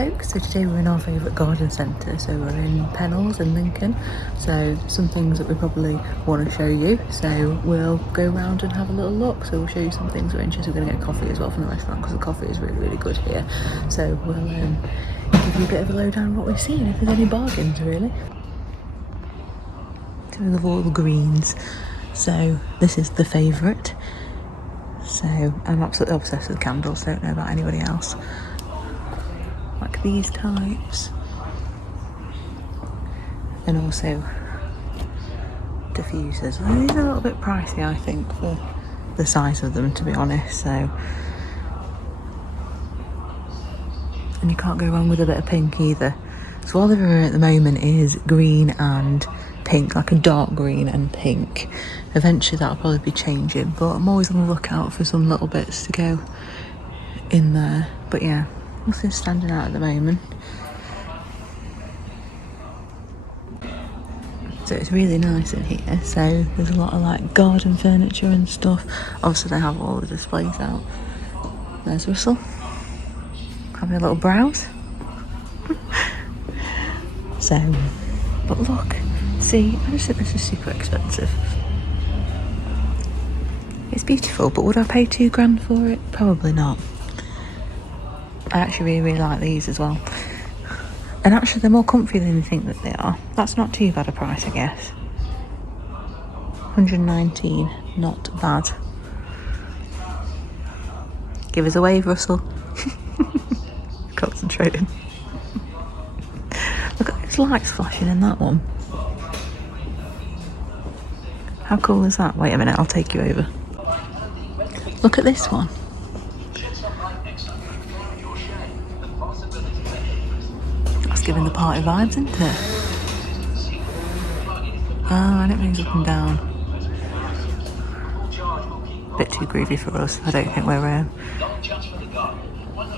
folk. So today we're in our favourite garden centre, so we're in Pennells in Lincoln. So some things that we probably want to show you, so we'll go around and have a little look. So we'll show you some things we're interested. We're going to get coffee as well from the restaurant because the coffee is really, really good here. So we'll give you a bit of a lowdown on what we've seen, if there's any bargains really. So we love all the greens. So this is the favourite. So I'm absolutely obsessed with candles, don't know about anybody else. Like these types. And also diffusers. These are a little bit pricey, I think, for the size of them, to be honest. So, and you can't go wrong with a bit of pink either. So all they're in at the moment is green and pink, like a dark green and pink. Eventually that'll probably be changing, but I'm always on the lookout for some little bits to go in there. But yeah, nothing's standing out at the moment. So it's really nice in here. So there's a lot of like garden furniture and stuff. Obviously they have all the displays out. There's Russell having a little browse. So, but look, see, I just think this is super expensive. It's beautiful, but would I pay £2,000 for it? Probably not. I actually really, really like these as well. And actually they're more comfy than you think that they are. That's not too bad a price, I guess. 119, not bad. Give us a wave, Russell. Concentrating. Look at those lights flashing in that one. How cool is that? Wait a minute, I'll take you over. Look at this one. That's giving the party vibes, isn't it? Oh, and it moves up and down. Bit too groovy for us. I don't think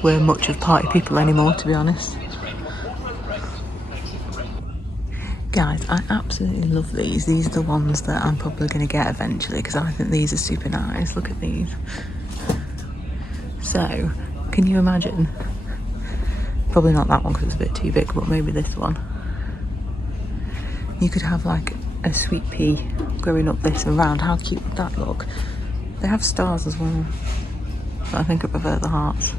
we're much of party people anymore, to be honest. Guys, I absolutely love these. These are the ones that I'm probably going to get eventually because I think these are super nice. Look at these. So, can you imagine? Probably not that one because it's a bit too big, but maybe this one. You could have like a sweet pea growing up this and round. How cute would that look? They have stars as well, but I think I prefer the hearts.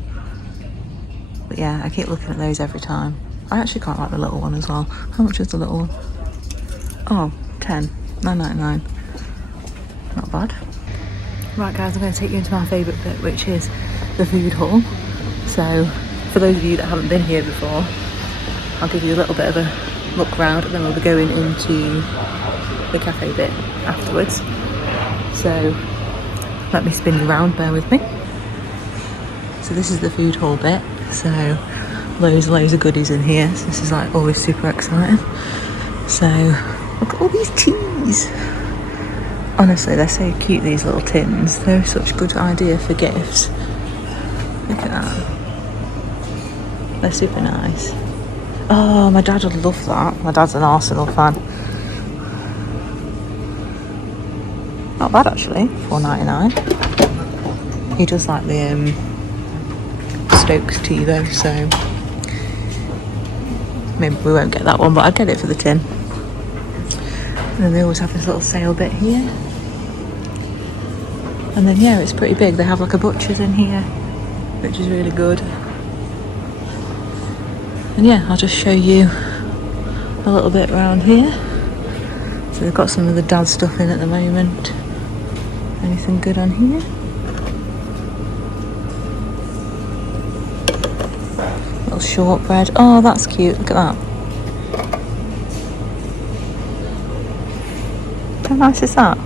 But yeah, I keep looking at those every time. I actually quite like the little one as well. How much is the little one? Oh, 10, £9.99. Not bad. Right guys, I'm going to take you into my favourite bit, which is the food hall. So, for those of you that haven't been here before, I'll give you a little bit of a look round and then we'll be going into the cafe bit afterwards. So, let me spin you around, bear with me. So this is the food hall bit. So, loads of goodies in here. So this is like always super exciting. So, look at all these teas. Honestly, they're so cute, these little tins. They're such a good idea for gifts. Look at that. They're super nice. Oh, my dad would love that. My dad's an Arsenal fan. Not bad actually, £4.99. He does like the Stokes tea though, so maybe we won't get that one, but I'd get it for the tin. And then they always have this little sale bit here. And then yeah, it's pretty big. They have like a butcher's in here, which is really good. And yeah, I'll just show you a little bit around here. So they've got some of the dad stuff in at the moment. Anything good on here? Little shortbread. Oh, that's cute. Look at that. How nice is that? I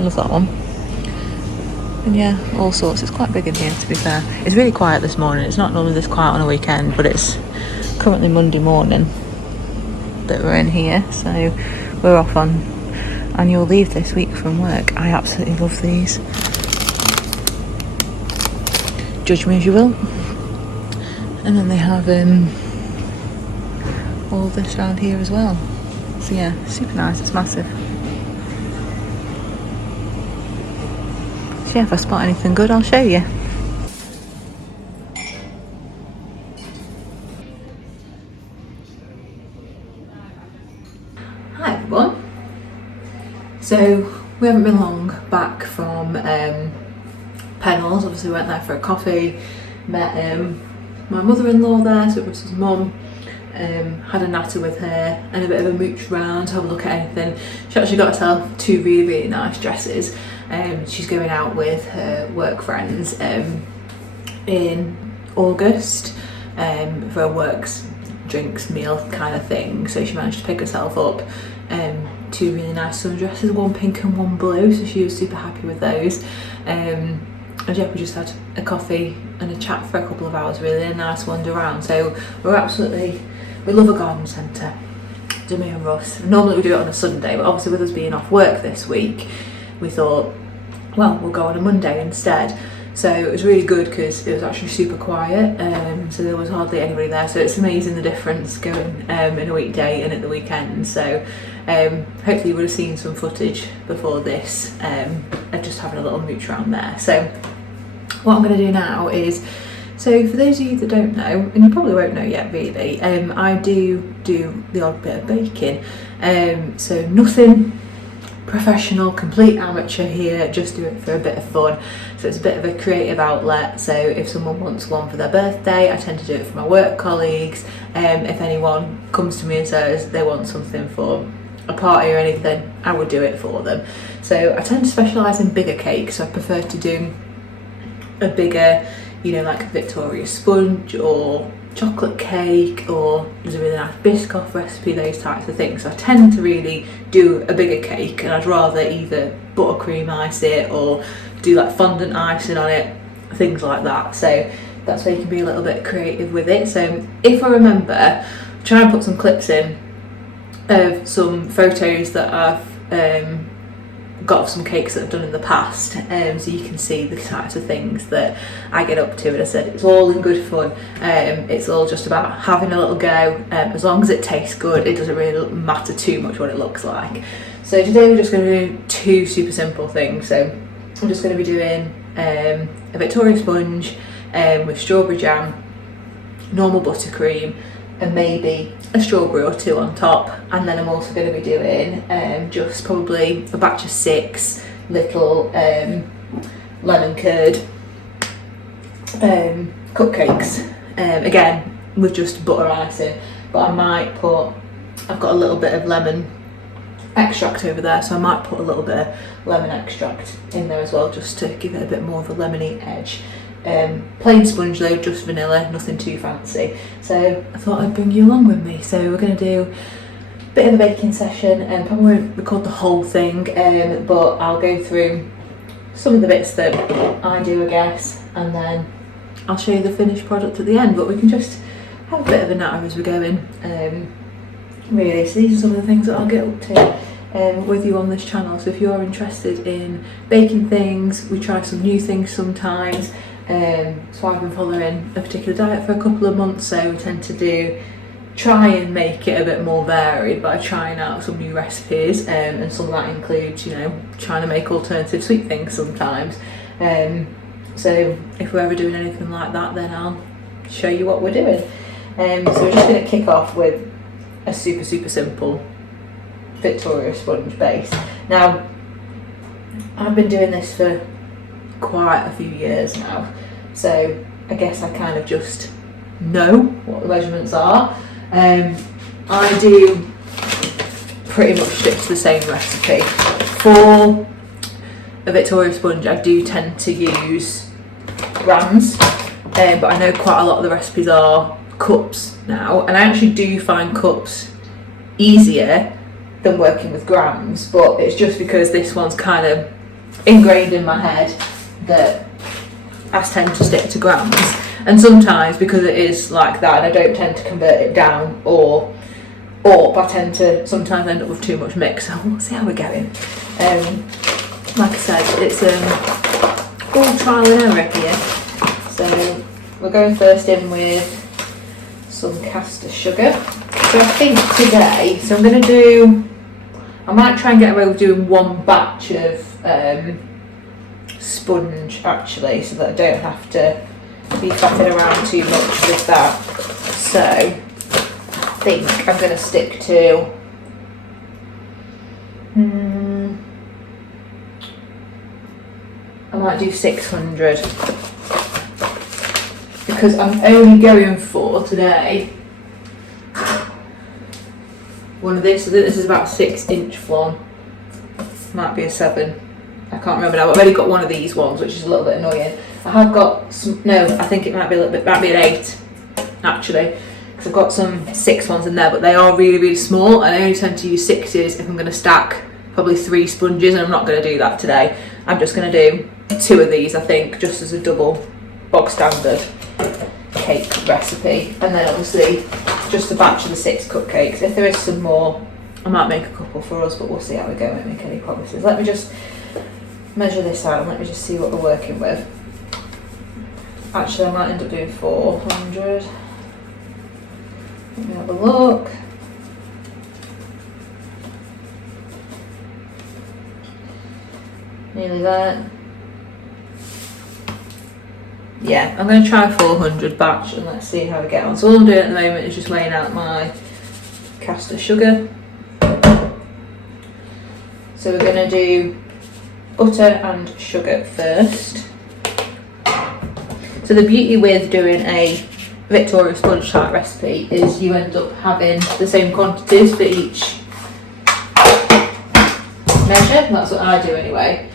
love that one. And yeah, all sorts. It's quite big in here, to be fair. It's really quiet this morning. It's not normally this quiet on a weekend, but it's currently Monday morning that we're in here. So we're off on annual leave this week from work. I absolutely love these. Judge me as you will. And then they have all this around here as well. So yeah, super nice. It's massive. So yeah, if I spot anything good, I'll show you. haven't been long back from Pennell's. Obviously went there for a coffee, met my mother-in-law there, so Russell's mum, had a natter with her and a bit of a mooch round, have a look at anything. She actually got herself 2 really, really nice dresses. She's going out with her work friends in August for a works, drinks, meal kind of thing, so she managed to pick herself up 2 really nice sundresses, one pink and one blue, so she was super happy with those. And yeah, we just had a coffee and a chat for a couple of hours, really, a nice wander around. So we love a garden centre, do me and Russ. Normally we do it on a Sunday, but obviously with us being off work this week, we thought, well, we'll go on a Monday instead. So it was really good because it was actually super quiet, so there was hardly anybody there. So it's amazing the difference going in a weekday and at the weekend. So hopefully you would have seen some footage before this of just having a little mooch around there. So what I'm going to do now is, so for those of you that don't know, and you probably won't know yet really, I do the odd bit of baking, so nothing professional, complete amateur here, just do it for a bit of fun. So it's a bit of a creative outlet. So if someone wants one for their birthday, I tend to do it for my work colleagues. If anyone comes to me and says they want something for a party or anything, I would do it for them. So I tend to specialise in bigger cakes, so I prefer to do a bigger, you know, like a Victoria sponge or chocolate cake, or there's a really nice Biscoff recipe, those types of things. So I tend to really do a bigger cake, and I'd rather either buttercream ice it or do like fondant icing on it, things like that. So that's where you can be a little bit creative with it. So if I remember, try and put some clips in of some photos that I've got of some cakes that I've done in the past, so you can see the types of things that I get up to. And I said, it's all in good fun, it's all just about having a little go. As long as it tastes good, it doesn't really matter too much what it looks like. So today we're just going to do 2 super simple things. So I'm just going to be doing a Victoria sponge with strawberry jam, normal buttercream, and maybe a strawberry or 2 on top. And then I'm also going to be doing just probably a batch of 6 little lemon curd cupcakes, again with just butter icing, but I might put, I've got a little bit of lemon extract over there, so I might put a little bit of lemon extract in there as well, just to give it a bit more of a lemony edge. Plain sponge though, just vanilla, nothing too fancy. So I thought I'd bring you along with me. So we're going to do a bit of a baking session, and probably won't record the whole thing, but I'll go through some of the bits that I do, I guess, and then I'll show you the finished product at the end. But we can just have a bit of a natter as we're going, really. So these are some of the things that I'll get up to with you on this channel. So if you're interested in baking things, we try some new things sometimes. So I've been following a particular diet for a couple of months, so we tend to try and make it a bit more varied by trying out some new recipes, and some of that includes, you know, trying to make alternative sweet things sometimes. So if we're ever doing anything like that, then I'll show you what we're doing. So we're just going to kick off with a super simple Victoria sponge base. Now, I've been doing this for quite a few years now, so I guess I kind of just know what the measurements are. I do pretty much stick to the same recipe. For a Victoria sponge, I do tend to use grams, but I know quite a lot of the recipes are cups now, and I actually do find cups easier than working with grams, but it's just because this one's kind of ingrained in my head that I tend to stick to grams. And sometimes, because it is like that and I don't tend to convert it down or up, I tend to sometimes end up with too much mix. So we'll see how we're going. Like I said, it's all trial and error here. So we're going first in with some caster sugar. So I think today, so I'm going to do, I might try and get away with doing 1 batch of sponge actually, so that I don't have to be faffing around too much with that. So I think I'm going to stick to might do 600 because I'm only going for today one of this. So this is about 6-inch flan. Might be a 7. I can't remember now. I've already got one of these ones, which is a little bit annoying. I have got some. No, I think it might be a little bit. Might be an 8 actually, because I've got some 6 ones in there, but they are really, really small. And I only tend to use 6s if I'm going to stack probably 3 sponges, and I'm not going to do that today. I'm just going to do 2 of these, I think, just as a double bog standard cake recipe, and then obviously just a batch of the 6 cupcakes. If there is some more, I might make a couple for us, but we'll see how we go. I won't make any promises. Let me just measure this out and let me just see what we're working with. Actually, I might end up doing 400. Let me have a look. Nearly there. Yeah, I'm going to try 400 batch and let's see how we get on. So all I'm doing at the moment is just weighing out my caster sugar. So we're going to do butter and sugar first. So the beauty with doing a Victoria sponge tart recipe is you end up having the same quantities for each measure. That's what I do anyway.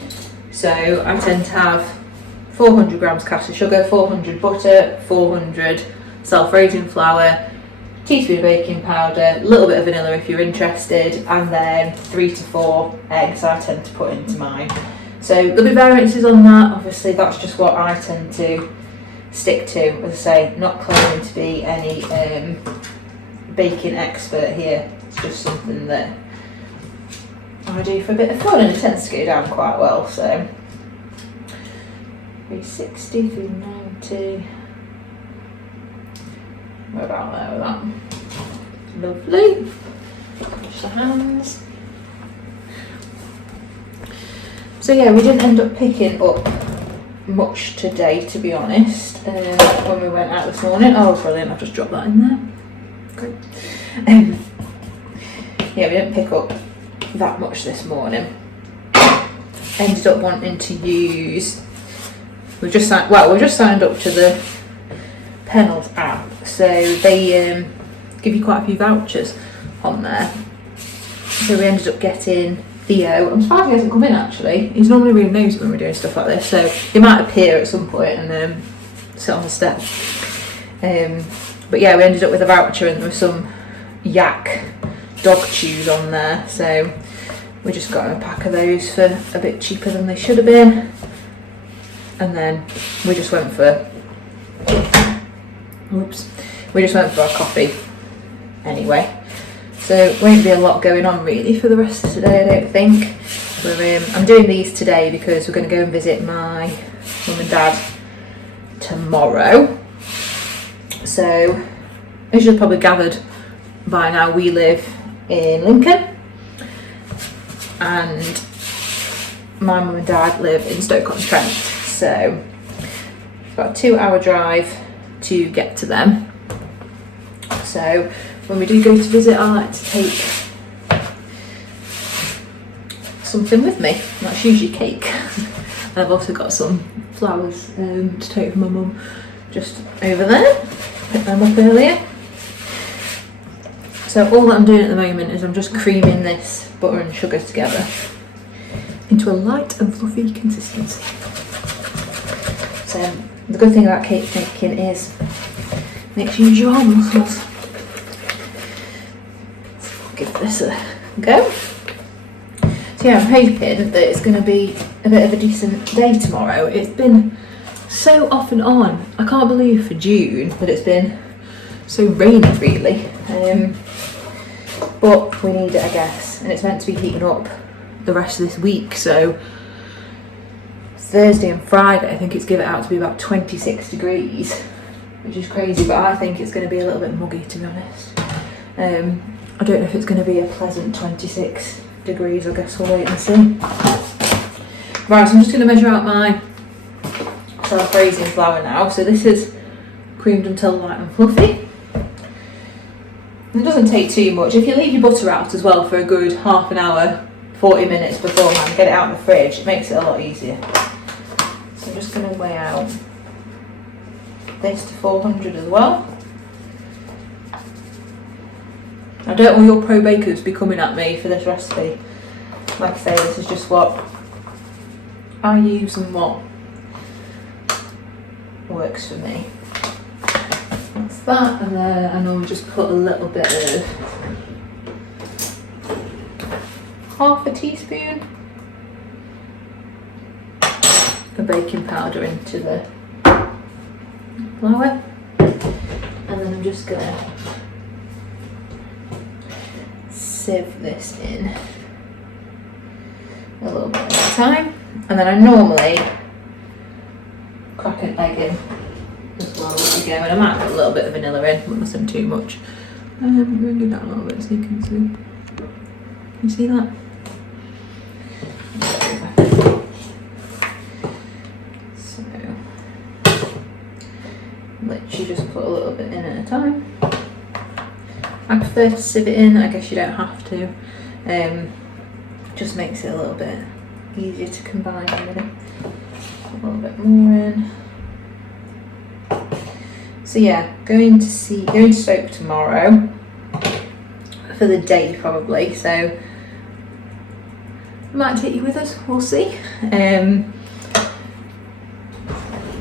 So I tend to have 400 grams caster sugar, 400 butter, 400 self-raising flour, teaspoon of baking powder, a little bit of vanilla if you're interested, and then 3 to 4 eggs I tend to put into mine. So there'll be variances on that. Obviously that's just what I tend to stick to. As I say, not claiming to be any baking expert here. It's just something that I do for a bit of fun, and it tends to go down quite well. So 360, 390. We're about there with that. Lovely. Wash the hands. So yeah, we didn't end up picking up much today, to be honest, when we went out this morning. Oh, brilliant, I've just dropped that in there. Great. Yeah, we didn't pick up that much this morning. Ended up wanting to use, we've just signed up to the Pennells app, so they give you quite a few vouchers on there. So we ended up getting Theo. I'm surprised he hasn't come in actually. He's normally really nosy when we're doing stuff like this, so he might appear at some point and sit on the step. But yeah, we ended up with a voucher and there was some yak dog chews on there, so we just got a pack of those for a bit cheaper than they should have been. And then we just went for our coffee anyway. So won't be a lot going on really for the rest of today, I don't think. I'm doing these today because we're going to go and visit my mum and dad tomorrow. So as you've probably gathered by now, we live in Lincoln and my mum and dad live in Stoke-on-Trent. So it's about a 2-hour drive to get to them. So when we do go to visit, I like to take something with me. That's usually cake. And I've also got some flowers to take for my mum just over there. Picked them up earlier. So all that I'm doing at the moment is I'm just creaming this butter and sugar together into a light and fluffy consistency. So the good thing about cake making is it makes you use your arm muscles. Give this a go. So yeah, I'm hoping that it's going to be a bit of a decent day tomorrow. It's been so off and on. I can't believe for June that it's been so rainy really. But we need it, I guess, and it's meant to be heating up the rest of this week. So Thursday and Friday, I think it's given out to be about 26 degrees, which is crazy, but I think it's going to be a little bit muggy, to be honest. I don't know if it's going to be a pleasant 26 degrees, I guess we'll wait and see. Right, so I'm just going to measure out my self-raising flour now. So this is creamed until light and fluffy. It doesn't take too much. If you leave your butter out as well for a good half an hour, 40 minutes beforehand, get it out of the fridge, it makes it a lot easier. just going to weigh out this to 400 as well. I don't want your pro bakers to be coming at me for this recipe. Like I say, this is just what I use and what works for me. That's that, and then I normally just put a little bit of half a teaspoon of baking powder into the flour, and then I'm just gonna sieve this in a little bit at a time, and then I normally crack an egg in as well as we go, and I might put a little bit of vanilla in, but nothing too much. I'm going to do that a little bit so you can see. Can you see that? So, literally just put a little bit in at a time. I prefer to sieve it in, I guess you don't have to. Just makes it a little bit easier to combine really. A little bit more in. So yeah, going to soak tomorrow for the day probably. So I might take you with us. We'll see. And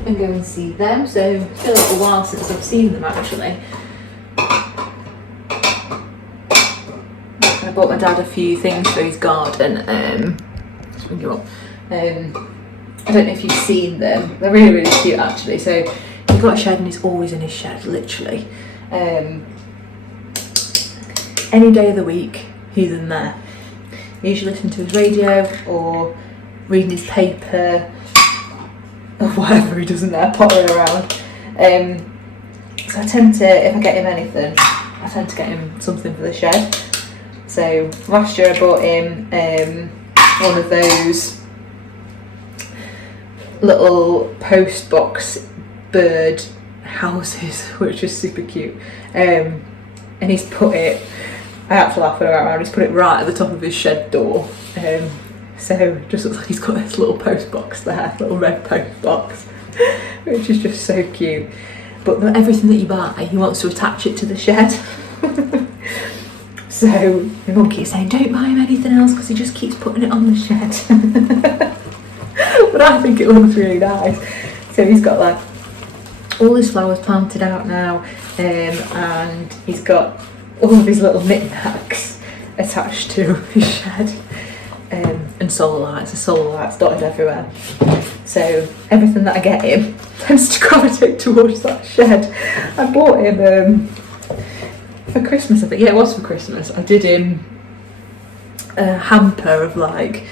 go and see them. So it's been a little while since I've seen them actually. I bought my dad a few things for his garden. Let's bring you up. I don't know if you've seen them. They're really, really cute actually. So he's got a shed and he's always in his shed, literally. Any day of the week, he's in there. Usually listening to his radio or reading his paper or whatever he does in there, pottering around. So I tend to, if I get him anything, I tend to get him something for the shed. So last year I bought him one of those little post box bird houses, which is super cute. And he's put it, I had to laugh when I went around, he's put it right at the top of his shed door. So it just looks like he's got this little post box there, little red post box, which is just so cute. But everything that you buy, he wants to attach it to the shed. So my mum keeps saying, don't buy him anything else because he just keeps putting it on the shed. But I think it looks really nice. So he's got like all his flowers planted out now, and he's got all of his little knickknacks attached to his shed, and solar lights. There's solar lights dotted everywhere. So everything that I get him tends to gravitate towards that shed. I bought him for Christmas, I think. Yeah, it was for Christmas. I did him a hamper of like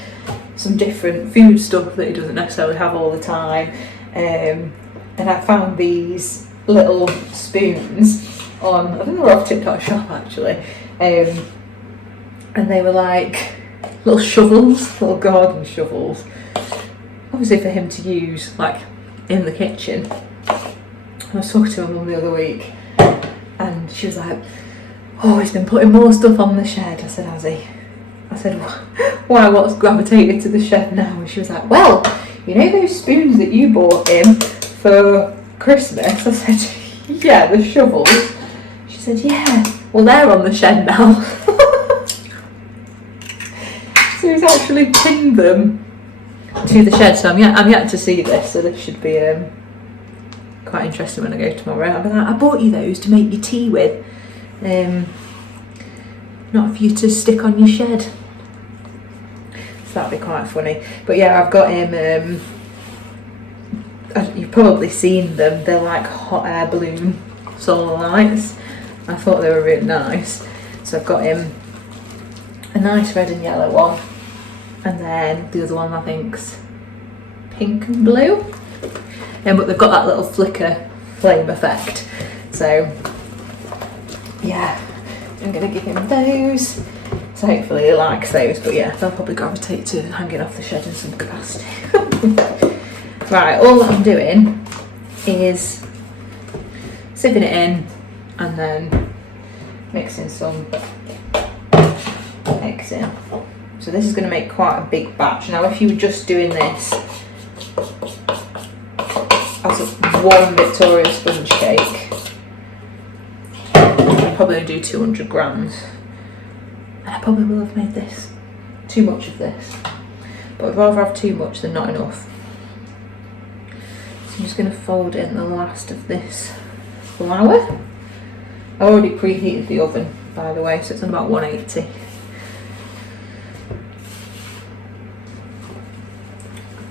some different food stuff that he doesn't necessarily have all the time. And I found these little spoons on, I think they were off TikTok shop actually. And they were like little shovels, little garden shovels. Obviously for him to use like in the kitchen. I was talking to my mum the other week and she was like, oh, he's been putting more stuff on the shed. I said, has he? I said, why, what's gravitated to the shed now? And she was like, well, you know those spoons that you bought him for Christmas? I said, yeah, the shovels. She said, yeah, well, they're on the shed now. So he's actually pinned them to the shed. So I'm yet to see this, so this should be quite interesting when I go tomorrow. I'll be like, I bought you those to make your tea with. Not for you to stick on your shed. So that'd be quite funny. But yeah, I've got him, you've probably seen them, they're like hot air balloon solar lights. I thought they were really nice. So I've got him a nice red and yellow one, and then the other one I think's pink and blue. But they've got that little flicker flame effect. So yeah, I'm going to give him those. So hopefully he likes those, but yeah, they'll probably gravitate to hanging off the shed in some capacity. Right, all that I'm doing is sieving it in and then mixing some eggs in. So this is going to make quite a big batch. Now if you were just doing this as one Victoria sponge cake. I'll probably do 200 grams. And I probably will have made this too much of this. But I'd rather have too much than not enough. So I'm just going to fold in the last of this flour. I already preheated the oven, by the way, so it's on about 180.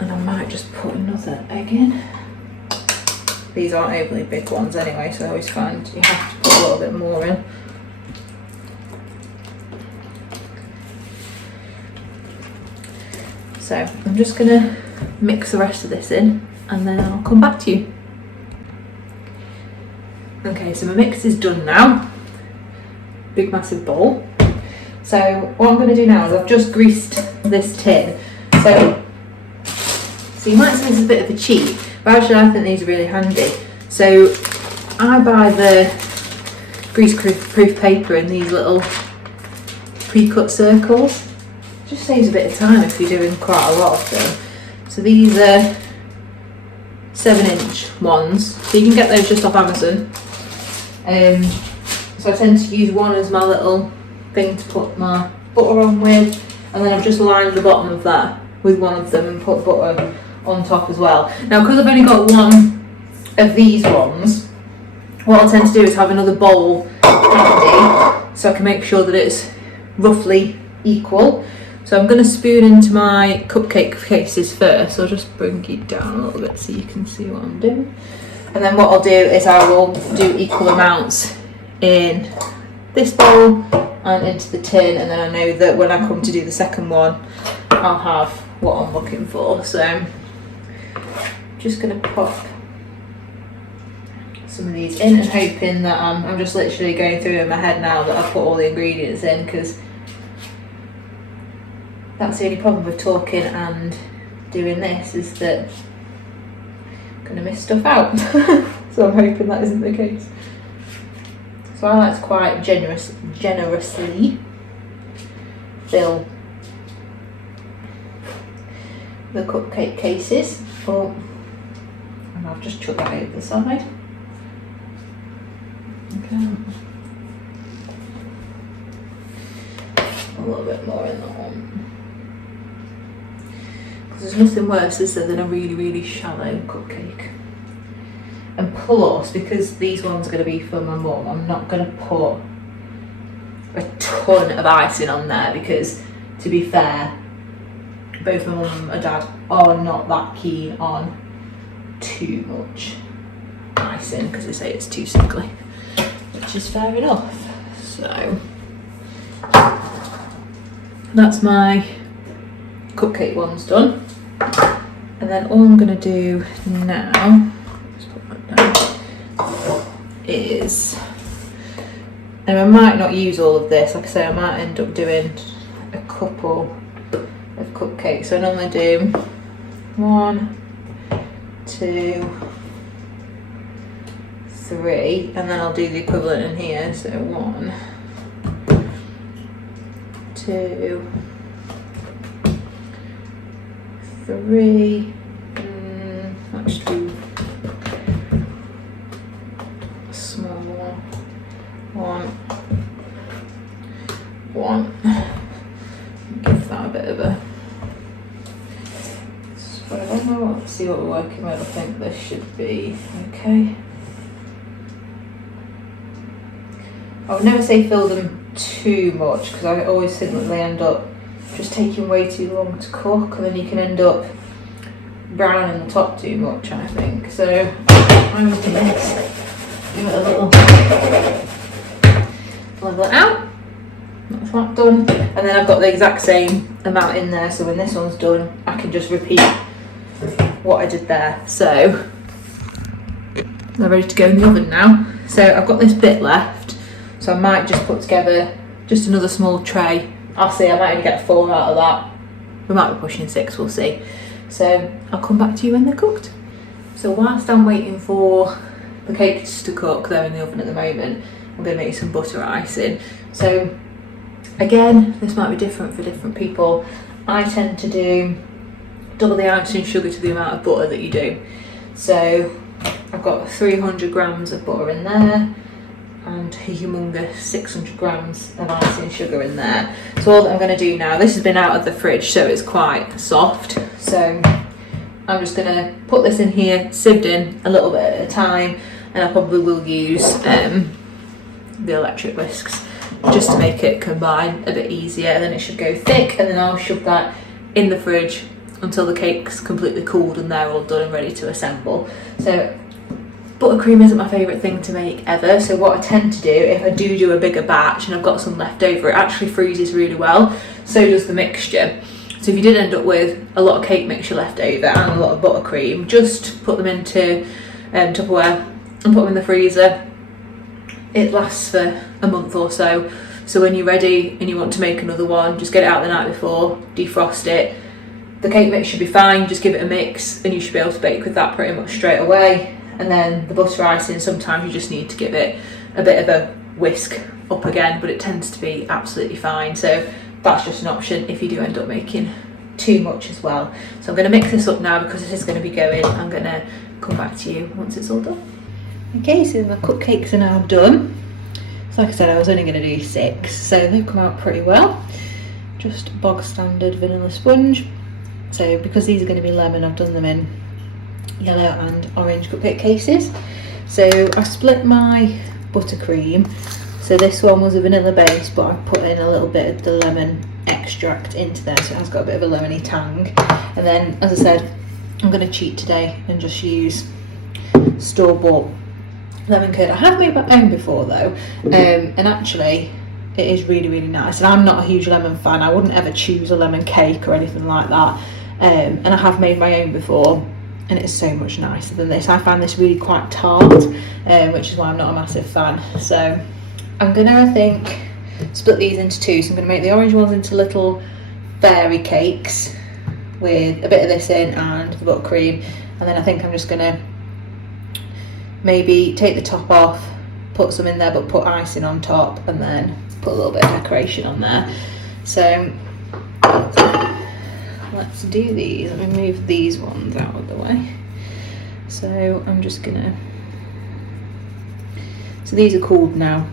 And I might just put another egg in. These aren't overly big ones anyway, so I always find you have to put a little bit more in. So I'm just going to mix the rest of this in and then I'll come back to you. Okay, so my mix is done now. Big massive bowl. So what I'm going to do now is I've just greased this tin. So you might say this is a bit of a cheat, but actually I think these are really handy. So I buy the grease-proof paper in these little pre-cut circles. Just saves a bit of time if you're doing quite a lot of them. So these are 7-inch ones, so you can get those just off Amazon. So I tend to use one as my little thing to put my butter on with, and then I've just lined the bottom of that with one of them and put butter on top as well. Now, because I've only got one of these ones, what I tend to do is have another bowl handy so I can make sure that it's roughly equal. So I'm going to spoon into my cupcake cases first. So I'll just bring it down a little bit so you can see what I'm doing. And then what I'll do is I will do equal amounts in this bowl and into the tin, and then I know that when I come to do the second one I'll have what I'm looking for. So I'm just going to pop some of these in and hoping that I'm just literally going through in my head now that I've put all the ingredients in, because that's the only problem with talking and doing this, is that I'm going to miss stuff out. So I'm hoping that isn't the case. So I like to quite generously fill the cupcake cases. Oh, and I've just chucked that over the side. Okay. A little bit more in that one. There's nothing worse, is there, than a really, really shallow cupcake. And plus, because these ones are going to be for my mum, I'm not going to put a ton of icing on there, because, to be fair, both my mum and dad are not that keen on too much icing, because they say it's too sickly, which is fair enough. So that's my cupcake ones done. And then all I'm going to do now, just put that down, is, and I might not use all of this, like I say, I might end up doing a couple of cupcakes. So I normally do 1, 2, 3, and then I'll do the equivalent in here. So 1, 2, 3, let's do a small one, 1, give that a bit of a spread. I don't know, let's see what we're working with. I think this should be okay. I would never say fill them too much, because I always think that they end up just taking way too long to cook, and then you can end up browning the top too much, I think. So I'm going to give it a little level it out. That's that done. And then I've got the exact same amount in there, so when this one's done I can just repeat what I did there. So they're ready to go in the oven now. So I've got this bit left, so I might just put together just another small tray. I'll see, I might only get 4 out of that. We might be pushing 6, we'll see. So I'll come back to you when they're cooked. So whilst I'm waiting for the cakes to cook, they're in the oven at the moment, I'm going to make some butter icing. So again, this might be different for different people. I tend to do double the icing sugar to the amount of butter that you do. So I've got 300 grams of butter in there and a humongous 600 grams of icing sugar in there. So all that I'm going to do now, this has been out of the fridge so it's quite soft, so I'm just going to put this in here, sieved in a little bit at a time, and I probably will use the electric whisks just to make it combine a bit easier, and then it should go thick, and then I'll shove that in the fridge until the cake's completely cooled and they're all done and ready to assemble. So buttercream isn't my favourite thing to make ever, so what I tend to do, if I do a bigger batch and I've got some left over, it actually freezes really well, so does the mixture. So if you did end up with a lot of cake mixture left over and a lot of buttercream, just put them into Tupperware and put them in the freezer. It lasts for a month or so, so when you're ready and you want to make another one, just get it out the night before, defrost it. The cake mix should be fine, just give it a mix and you should be able to bake with that pretty much straight away. And then the butter icing, sometimes you just need to give it a bit of a whisk up again, but it tends to be absolutely fine. So that's just an option if you do end up making too much as well. So I'm going to mix this up now because it is going to be going. I'm going to come back to you once it's all done. Okay, so my cupcakes are now done. So like I said, I was only going to do 6, so they've come out pretty well. Just bog standard vanilla sponge. So because these are going to be lemon, I've done them in yellow and orange cupcake cases. So I split my buttercream. So this one was a vanilla base, but I put in a little bit of the lemon extract into there, so it has got a bit of a lemony tang. And then, as I said, I'm going to cheat today and just use store-bought lemon curd. I have made my own before though, and actually it is really, really nice. And I'm not a huge lemon fan. I wouldn't ever choose a lemon cake or anything like that. And I have made my own before, and it's so much nicer than this. I find this really quite tart, which is why I'm not a massive fan. So I'm gonna, I think, split these into 2. So I'm gonna make the orange ones into little fairy cakes with a bit of this in and the buttercream, and then I think I'm just gonna maybe take the top off, put some in there but put icing on top, and then put a little bit of decoration on there. So let's do these. Let me move these ones out of the way. So I'm just gonna, so these are cooled now,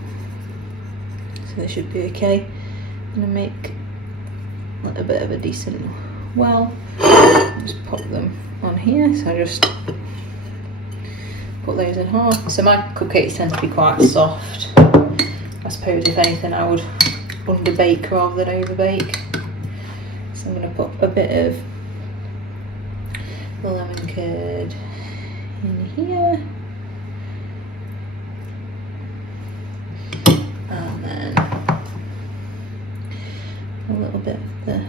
so they should be okay. I'm gonna make a bit of a decent well, just pop them on here. So I just put those in half. So my cupcakes tend to be quite soft. I suppose if anything I would underbake rather than overbake. So I'm going to put a bit of the lemon curd in here, and then a little bit of the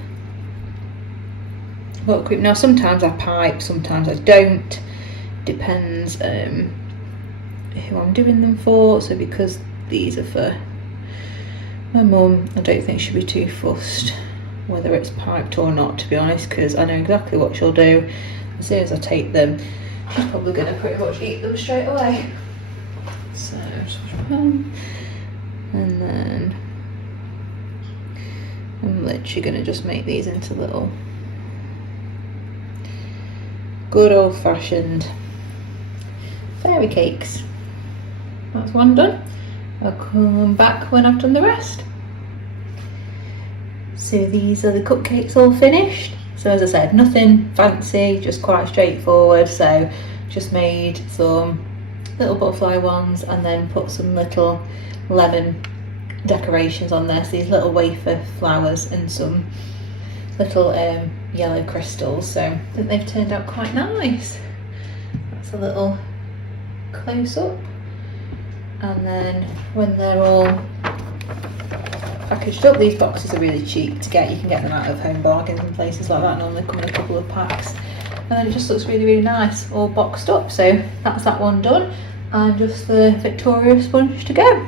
buttercream. Now sometimes I pipe, sometimes I don't, depends who I'm doing them for. So because these are for my mum, I don't think she'll be too fussed whether it's piped or not, to be honest, because I know exactly what she'll do. As soon as I take them, she's probably going to pretty much eat them straight away. So and then I'm literally going to just make these into little good old-fashioned fairy cakes. That's one done. I'll come back when I've done the rest. So these are the cupcakes all finished. So as I said, nothing fancy, just quite straightforward. So just made some little butterfly ones and then put some little lemon decorations on there. So these little wafer flowers and some little yellow crystals. So I think they've turned out quite nice. That's a little close up. And then when they're all packaged up, these boxes are really cheap to get. You can get them out of Home Bargains and places like that, normally come in a couple of packs, and then it just looks really, really nice all boxed up. So that's that one done, and just the Victoria sponge to go.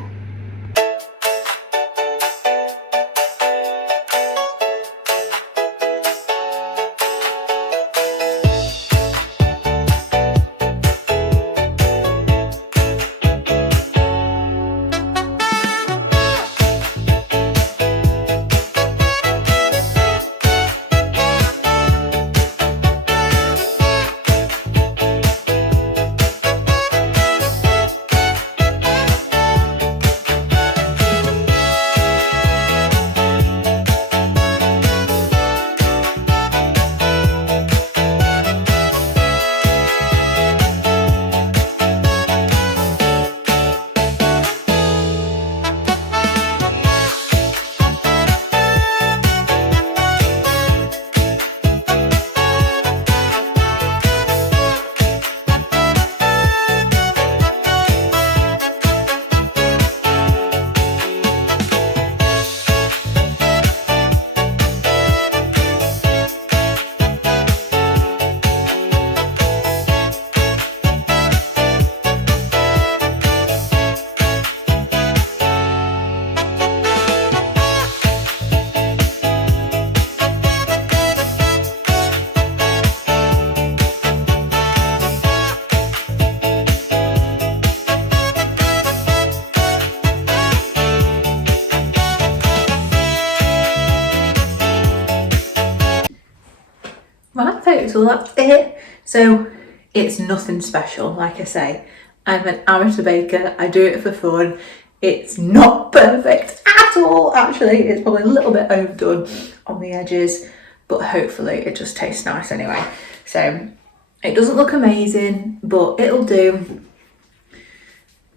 so that's it. So it's nothing special, like I say. I'm an amateur baker, I do it for fun. It's not perfect at all, actually. It's probably a little bit overdone on the edges, but hopefully it just tastes nice anyway. So it doesn't look amazing, but it'll do.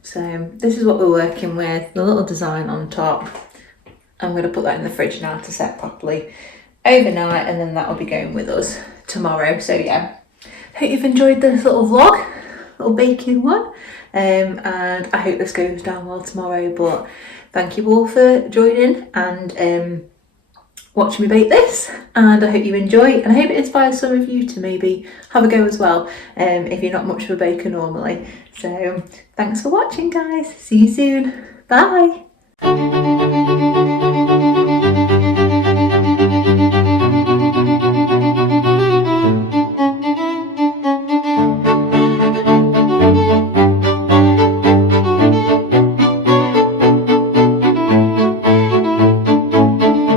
So this is what we're working with, the little design on top. I'm going to put that in the fridge now to set properly overnight, and then that'll be going with us tomorrow. So yeah, hope you've enjoyed this little vlog, little baking one, and I hope this goes down well tomorrow. But thank you all for joining and watching me bake this, and I hope you enjoy, and I hope it inspires some of you to maybe have a go as well, if you're not much of a baker normally. So thanks for watching, guys. See you soon. Bye.